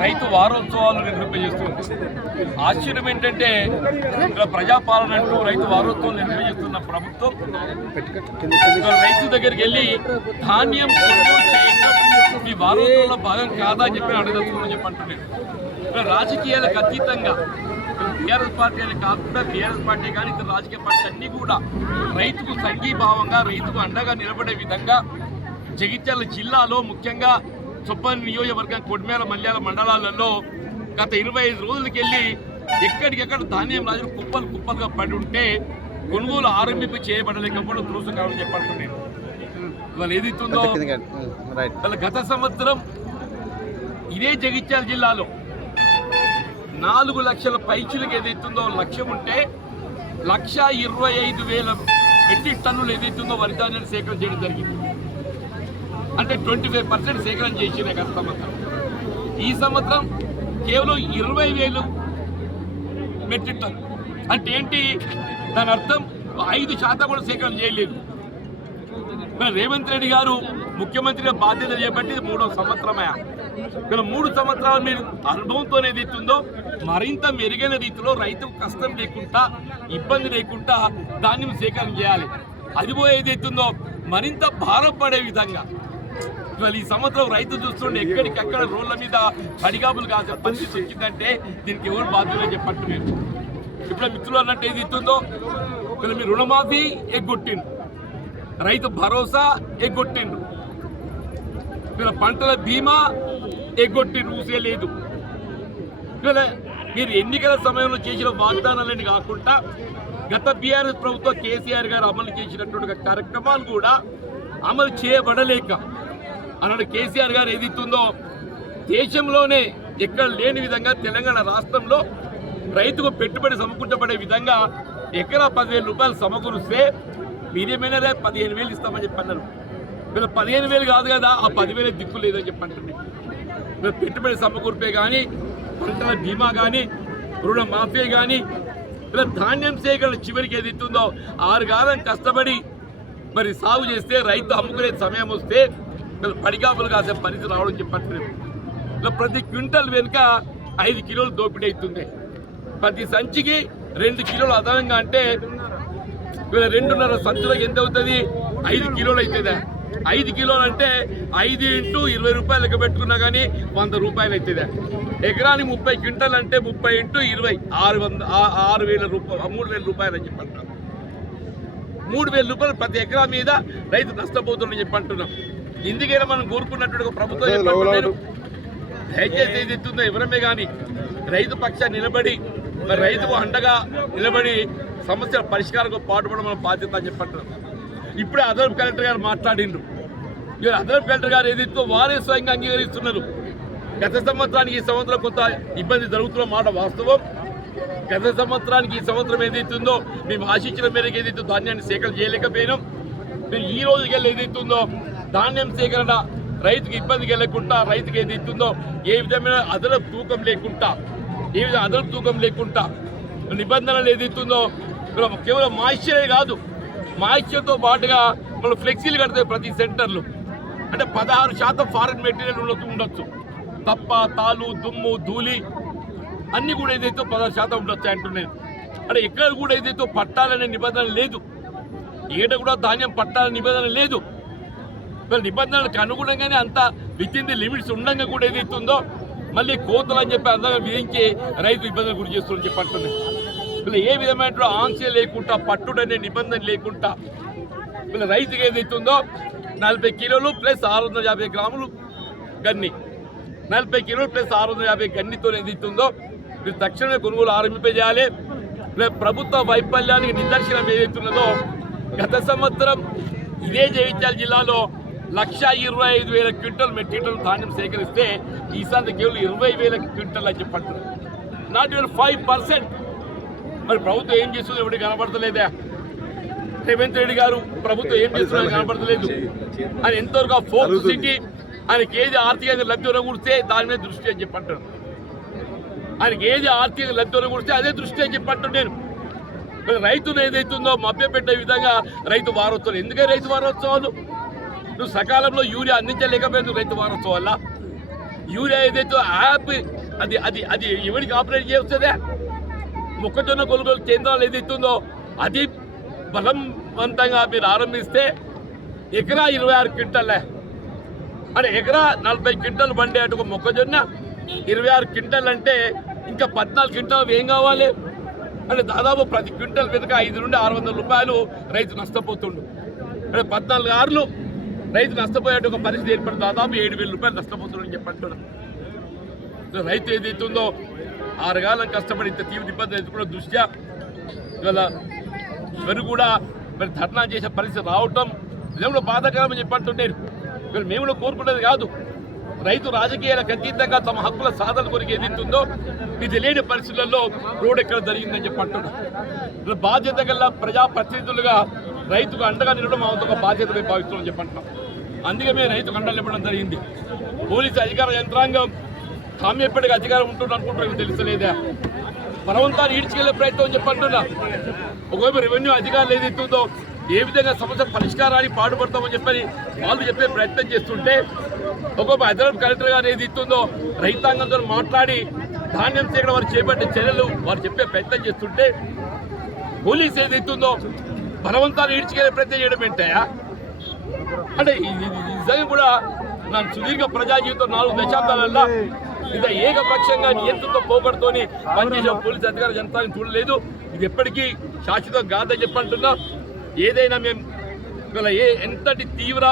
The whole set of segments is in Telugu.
రైతు వారోత్సవాలు నిర్వహిస్తుంది. ఆశ్చర్యం ఏంటంటే ఇక్కడ ప్రజాపాలన అంటూ రైతు వారోత్సవాలు నిర్వహిస్తున్న ప్రభుత్వం రైతు దగ్గరికి వెళ్ళి ధాన్యం కొనుగోలు చేయడం ఈ వారోత్సవంలో భాగం కాదా అని చెప్పి అడగదలుచుకోమని చెప్పంటున్నాను. ఇక్కడ రాజకీయాలకు అతీతంగా టీఆర్ఎస్ పార్టీ అని కాకుండా టీఆర్ఎస్ పార్టీ కానీ ఇతర రాజకీయ పార్టీ అన్నీ కూడా రైతుకు సంఘీభావంగా రైతుకు అండగా నిలబడే విధంగా జగిత్యాల జిల్లాలో ముఖ్యంగా చొప్పని నియోజకవర్గం కొడిమేల మల్యాల మండలాలలో గత 25 రోజులకి వెళ్ళి ఎక్కడికెక్కడ ధాన్యం రాజులు కుప్పలు కుప్పలుగా పడి ఉంటే కొనుగోలు ఆరంభింపు చేయబడలేకపోవడం దృశ్యం కావాలని చెప్పాను. నేను ఇవాళ ఏదైతుందో వాళ్ళ గత సంవత్సరం ఇదే జగిత్యాల జిల్లాలో 4 లక్షల పైచులకు ఏదైతుందో లక్ష్యం ఉంటే 1,25,000 మెట్రిక్ టన్నులు ఏదైతుందో వరి ధాన్యాన్ని సేకరణ చేయడం జరిగింది. అంటే 25% సేకరణ చేసిన గత సంవత్సరం. ఈ సంవత్సరం కేవలం 20,000 మెట్రిక్ టన్. అంటే ఏంటి దాని అర్థం 5% కూడా సేకరణ చేయలేదు. రేవంత్ రెడ్డి గారు ముఖ్యమంత్రిగా బాధ్యత చేపట్టి 3వ సంవత్సరమే. ఇక్కడ 3 సంవత్సరాలు మీరు అనుభవంతో ఏదైతుందో మరింత మెరుగైన రీతిలో రైతుకు కష్టం లేకుండా ఇబ్బంది లేకుండా ధాన్యం సేకరణ చేయాలి. అది పోయి ఏదైతుందో మరింత భారం పడే విధంగా ఇవాళ ఈ సంవత్సరం రైతు చూస్తుంటే ఎక్కడికక్కడ రోడ్ల మీద పడిగాపులు కాల్సిన పరిస్థితి వచ్చిందంటే దీనికి ఎవరు బాధ్యత చెప్పట్టు. మీరు ఇప్పుడు మిత్రులు అన్నట్టు ఏది ఇస్తుందో ఇక్కడ మీరు రుణమాఫీ ఎగ్గొట్టిండు, రైతు భరోసా ఎగ్గొట్టిండు, ఇక్కడ పంటల బీమా ఎగ్గొట్టిండు, ఊసే లేదు. ఇక్కడ మీరు ఎన్నికల సమయంలో చేసిన వాగ్దానాలని కాకుండా గత బీఆర్ఎస్ ప్రభుత్వం కేసీఆర్ గారు అమలు చేసినటువంటి కార్యక్రమాలు కూడా అమలు చేయబడలేక అన్నాడు కేసీఆర్ గారు ఏదిస్తుందో దేశంలోనే ఎక్కడ లేని విధంగా తెలంగాణ రాష్ట్రంలో రైతుకు పెట్టుబడి సమకూర్చబడే విధంగా ఎకరా 10,000 రూపాయలు సమకూరిస్తే మీరేమైనా 15,000 ఇస్తామని చెప్పి అన్నారు. వీళ్ళు 15,000 కాదు కదా, ఆ 10,000 దిక్కు లేదని చెప్పండి. వీళ్ళు పెట్టుబడి సమకూర్పే కానీ పంటల బీమా కానీ రుణ మాఫీ కానీ ఇలా ధాన్యం సేకరణ చివరికి ఏదిస్తుందో 6 కాలం కష్టపడి మరి సాగు చేస్తే రైతు అమ్ముకునే సమయం వస్తే పడిగాపులు కాసే పరిస్థితి రావడం చెప్పట్లేదు. ఇలా ప్రతి క్వింటల్ వెనుక 5 కిలోలు దోపిడీ అవుతుంది. ప్రతి సంచికి 2 కిలోలు అదనంగా అంటే వీళ్ళ 2.5 సంచులకు ఎంత అవుతుంది? 5 కిలోలు అవుతుందా? 5 కిలోలు అంటే 5 × 20 రూపాయలు లెక్క పెట్టుకున్నా కానీ 100 రూపాయలు అవుతుందా? ఎకరానికి 30 క్వింటల్ అంటే 30 × 20 6,000 రూపాయలు, 3,000 రూపాయలు అని చెప్పంటున్నాం. 3,000 రూపాయలు ప్రతి ఎకరా మీద రైతు నష్టపోతుందని చెప్పంటున్నాం. ఇందుకైనా మనం కోరుకున్నట్టు ప్రభుత్వం చెప్పంటున్నారు. దయచేసి ఏది ఎత్తుందో ఎవరమే కానీ రైతు పక్షాన్ని నిలబడి మరి రైతుకు అండగా నిలబడి సమస్యల పరిష్కారంగా పాటుపడడం మన బాధ్యత అని చెప్పంటున్నాం. ఇప్పుడే అదనపు కలెక్టర్ గారు మాట్లాడిండ్రు. ఇవాళ అదనపు కలెక్టర్ గారు ఏదైతే వారే స్వయంగా అంగీకరిస్తున్నారు. గత సంవత్సరానికి ఈ సంవత్సరం కొంత ఇబ్బంది జరుగుతున్న మాట వాస్తవం. గత సంవత్సరానికి ఈ సంవత్సరం ఏదైతుందో మేము ఆశించిన మేరకు ఏదైతే ధాన్యాన్ని సేకరణ చేయలేకపోయినాం. మీరు ఈ రోజుకి వెళ్ళి ఏదైతుందో ధాన్యం సేకరణ రైతుకి ఇబ్బంది కలగకుండా రైతుకి ఏదైతుందో ఏ విధమైన అదనపు తూకం లేకుండా నిబంధనలు ఏదైతుందో కేవలం మాయిశ్చరే కాదు, మాయిశ్చర్తో పాటుగా మనం ఫ్లెక్సీలు కడతాయి ప్రతి సెంటర్లు. అంటే 16% ఫారెన్ మెటీరియల్ ఉండొచ్చు. తప్ప తాలు దుమ్ము ధూళి అన్నీ కూడా ఏదైతే 16% ఉండొచ్చు అంటున్నాను. అంటే ఎక్కడ కూడా ఏదైతే పట్టాలనే నిబంధన లేదు, ఏట కూడా ధాన్యం పట్టాలనే నిబంధన లేదు. నిబంధనలకు అనుగుణంగానే అంత విత్ ఇన్ ది లిమిట్స్ ఉండగా కూడా ఏదైతుందో మళ్ళీ కోతలు అని చెప్పి అందరూ విధించి రైతు ఇబ్బందులు గురి చేస్తుందని చెప్పి అంటున్నాయి. వీళ్ళు ఏ విధమైన ఆంక్ష లేకుండా పట్టుడనే నిబంధన లేకుండా వీళ్ళ రైతుకి ఏదైతుందో 40 కిలోలు ప్లస్ 650 గ్రాములు గన్ని, 40 కిలోలు ప్లస్ 650 గన్నితో ఏదైతుందో వీళ్ళు తక్షణమే కొనుగోలు ఆరంభింపజేయాలి. ప్రభుత్వ వైఫల్యానికి నిదర్శనం ఏదైతున్నదో గత సంవత్సరం ఇదే జగిత్యాల జిల్లాలో 1,25,000 క్వింటల్ మెట్రిక్ టన్ ధాన్యం సేకరిస్తే ఈసారి కేవలం 20,000 క్వింటల్ అని చెప్పంటారు. Not even 5%. మరి ప్రభుత్వం ఏం చేస్తుందో ఎవరికి కనబడతలేదా? రేవంత్ రెడ్డి గారు ప్రభుత్వం ఏం చేస్తుందో కనబడతలేదు. ఆయన ఎంతవరకు ఫోర్త్ సిటీ ఆయనకి ఏది ఆర్థికంగా లబ్ధి కూడితే దాని మీద దృష్టి అని చెప్పంటారు. ఆయనకి ఏది ఆర్థికంగా లబ్ధి కూడితే అదే దృష్టి అని చెప్పంటాను నేను. రైతులు ఏదైతుందో మభ్యపెట్టే విధంగా రైతు వారోత్సవాలు. ఎందుకంటే రైతు వారోత్సవాలు నువ్వు సకాలంలో యూరియా అందించలేకపోయింది రైతు వారోత్సవాల. యూరియా ఏదైతే యాప్ అది అది అది ఎవరికి ఆపరేట్ చేస్తుందే? మొక్కజొన్న కొనుగోలు కేంద్రాలు ఏదైతుందో అది బలవంతంగా మీరు ఆరంభిస్తే ఎకరా 26 క్వింటల్లే అంటే ఎకరా 40 క్వింటల్ బండి అటు ఒక మొక్కజొన్న 26 క్వింటల్ అంటే ఇంకా 14 క్వింటల్ ఏం కావాలి అంటే దాదాపు ప్రతి క్వింటల్ వెనుక 500 నుండి 600 రూపాయలు రైతు నష్టపోతుండు. అంటే 14 ఆరులు రైతు నష్టపోయేట ఒక పరిస్థితి ఏర్పడి దాదాపు 7,000 రూపాయలు నష్టపోతుండని చెప్పంటున్నాడు. రైతు ఏదైతుందో 6 కాలం కష్టపడి ఇంత తీవ్ర ఇబ్బంది ఎదుర్కొన్న దృష్ట్యా ఇవాళ ఎవరు కూడా మరి ధర్నా చేసే పరిస్థితి రావటం నిజంలో బాధాకరమని చెప్పంటుండేరు. ఇవాళ మేము కూడా కోరుకునేది కాదు, రైతు రాజకీయాలకు అతీతంగా తమ హక్కుల సాధన కొరకు ఏదైతుందో ఇది లేని పరిస్థితులలో రోడ్ ఎక్కడ జరిగిందని చెప్పంటున్నాం. బాధ్యత గల ప్రజాప్రతినిధులుగా రైతుకు అండగా నిలవడం ఒక బాధ్యతపై భావిస్తున్నామని చెప్పంటున్నాం. అందుకే మేము రైతుకు అండలు ఇవ్వడం జరిగింది. పోలీసు అధికార యంత్రాంగం కామ్యప్పటికి అధికారం ఉంటుంది అనుకుంటున్నా తెలుసలేదా? బలవంతాన్ని ఈడ్చుకెళ్లే ప్రయత్నం చెప్పంటున్నా. ఒకవైపు రెవెన్యూ అధికారులు ఏదైతుందో ఏ విధంగా సమస్య పరిష్కారాన్ని పాటుపడతామని చెప్పని వాళ్ళు చెప్పే ప్రయత్నం చేస్తుంటే ఒక్కొక్క అదనపు కలెక్టర్ గారు ఏది ఇస్తుందో రైతాంగంతో మాట్లాడి ధాన్యం సేకరణ వారు చేపట్టే చర్యలు వారు చెప్పే ప్రయత్నం చేస్తుంటే పోలీసు ఏది ఇస్తుందో బలవంతాన్ని ఈడ్చుకెళ్లే ప్రయత్నం చేయడం ఏంటయా? అంటే నిజంగా కూడా నా సుదీర్ఘ ప్రజా జీవితం 4 దశాబ్దాలల్లో ఇది ఏకపక్షంగా నియంత్రణతో పోగొడుతోని పనిచేసే పోలీసు అధికార యంత్రాంగం చూడలేదు. ఇది ఎప్పటికీ శాశ్వతం కాదని చెప్పంటున్నా. ఏదైనా మేము ఎంతటి తీవ్ర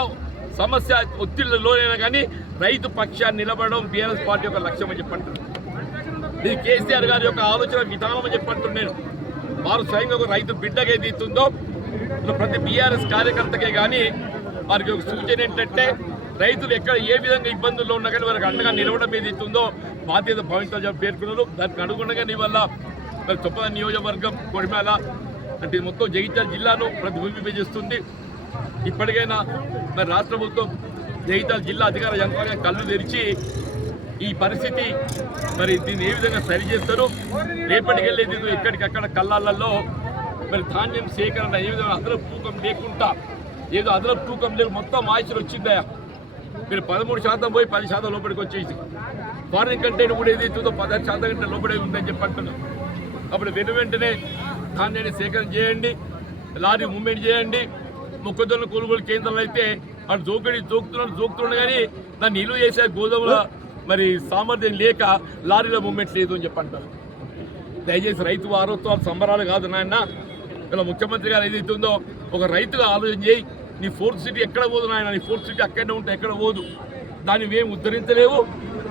సమస్య ఒత్తిళ్లలోనైనా కానీ రైతు పక్షాన్ని నిలబడడం బీఆర్ఎస్ పార్టీ యొక్క లక్ష్యం అని చెప్పంటున్నాను. ఇది కేసీఆర్ గారి యొక్క ఆలోచన విధానం అని చెప్పంటున్నాను. వారు స్వయంగా ఒక రైతు బిడ్డగా ఏది ఇస్తుందో ప్రతి బీఆర్ఎస్ కార్యకర్తకే కానీ వారికి ఒక సూచన ఏంటంటే రైతులు ఎక్కడ ఏ విధంగా ఇబ్బందుల్లో ఉన్నా కానీ వారికి అండగా నిలవడం ఏది ఇస్తుందో బాధ్యత భావించాలని పేర్కొన్నారు. దానికి అనుగుణంగా నీ వల్ల మరి చొప్పద నియోజకవర్గం కొడిమేల అంటే మొత్తం జగిత్యాల జిల్లాను ప్రతిబింబింపజేస్తుంది. ఇప్పటికైనా మరి రాష్ట్ర ప్రభుత్వం జగిత్యాల జిల్లా అధికార యంత్రాంగం కళ్ళు తెరిచి ఈ పరిస్థితి మరి దీన్ని ఏ విధంగా సరి చేస్తారు, రేపటికెళ్ళేది ఎక్కడికక్కడ కళ్ళాలలో మరి ధాన్యం సేకరణ ఏ విధంగా అదనపు తూకం లేకుండా ఏదో అదనపు తూకం లేదు మొత్తం ఆయుష్లు వచ్చిందా మీరు 13% పోయి 10% లోపలికి వచ్చేసి ఫారిన్ కంటెంట్ కూడా ఏదైతుందో 16% కంటే లోపడే ఉందని చెప్పంటున్నాం. అప్పుడు వెంటనే ధాన్యాన్ని సేకరణ చేయండి, లారీ మూవ్మెంట్ చేయండి. మొక్కజొన్న కొనుగోలు కేంద్రాలు అయితే అటు జోకుతున్నాడు కానీ దాన్ని నిలువ చేసే గోదాముల మరి సామర్థ్యం లేక లారీలో మూవ్మెంట్ లేదు అని చెప్పంటారు. దయచేసి రైతు వారోత్సవాలు సంబరాలు కాదు నాయన. ఇలా ముఖ్యమంత్రి గారు ఏదైతుందో ఒక రైతుగా ఆలోచన చేయి. నీ 4th సిటీ ఎక్కడ పోదు నాయన, నీ 4th సిటీ అక్కడనే ఉంటే ఎక్కడ పోదు. దాన్ని మేము ఉద్ధరించలేవు,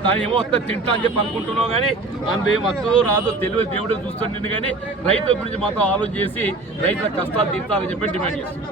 దాన్ని ఏమో వస్తా తింటా అని చెప్పి అనుకుంటున్నావు కానీ అందులో ఏం వస్తుందో రాదో తెలియదు, దేవుడే చూస్తుండే. కానీ రైతుల గురించి మాత్రం ఆలోచన చేసి రైతుల కష్టాలు తీర్చాలని చెప్పి డిమాండ్ చేస్తున్నాం.